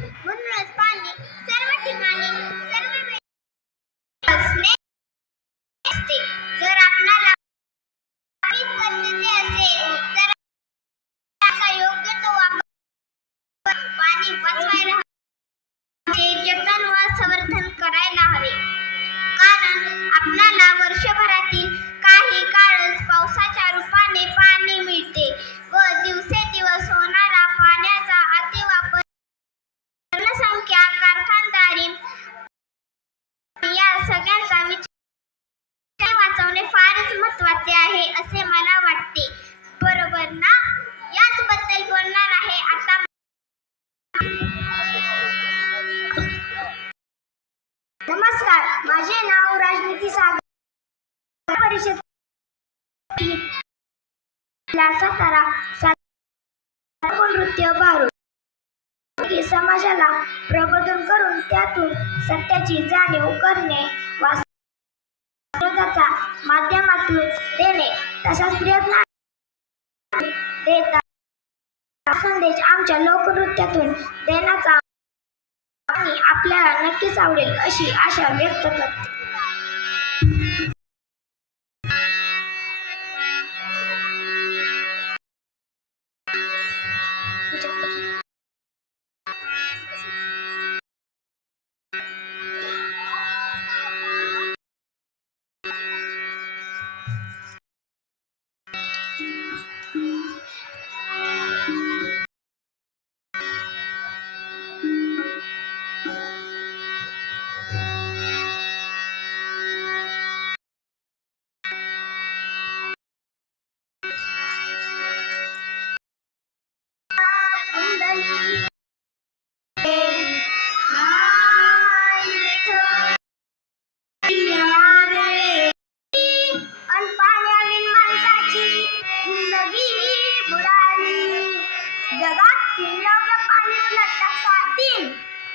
म्हणूनच पाणी सर्व ठिकाणी सर्व वेळी असणे असते. जर आपल्याला पाणी गरजेचे असेल तर त्याचा योग्य तो वापर पाणी वाचवायला जतन व संवर्धन करायला हवे. कारण आपल्याला वर्षभरातील काही काळच पावसाच्या रूपाने पाणी मिळते व दिवसेंदिवस होणारा पाण्याचा अतिवापर, जनसंख्या, कारखानदारी या सगळ्यांचा विचार वाचवणे फारच महत्त्वाचे आहे असे मला वाटते. बरोबर ना? याचबद्दल बोलणार आहे आता. नमस्कार, माझे नाव राजनीती सागर. परिषद सातारा नृत्य भारूड समाजाला प्रबोधन करून त्यातून सत्याची जाणीव करणे, विरोधाचा माध्यमातून देणे, तसाच प्रयत्न देता संदेश आमच्या लोकनृत्यातून देण्याचा आणि आपल्याला नक्कीच आवडेल अशी आशा व्यक्त करते. जगात योग्य पाणी उलटण्यासाठी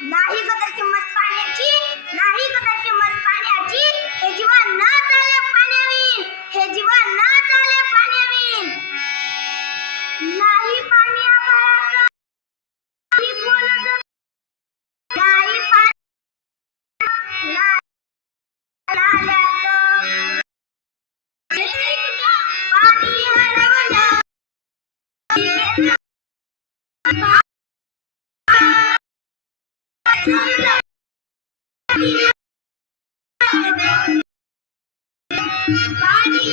नाही कदर किंमत पाण्याची, नाही कदर किंमत पाण्याची. हे जीवन न चाले पाण्याविन, हे जीवन न चाले पाण्याविन. नाही पाणी आभाळात, नाही बोलत, नाही पाणी नाल्यात पाणी हरवलं. पाणी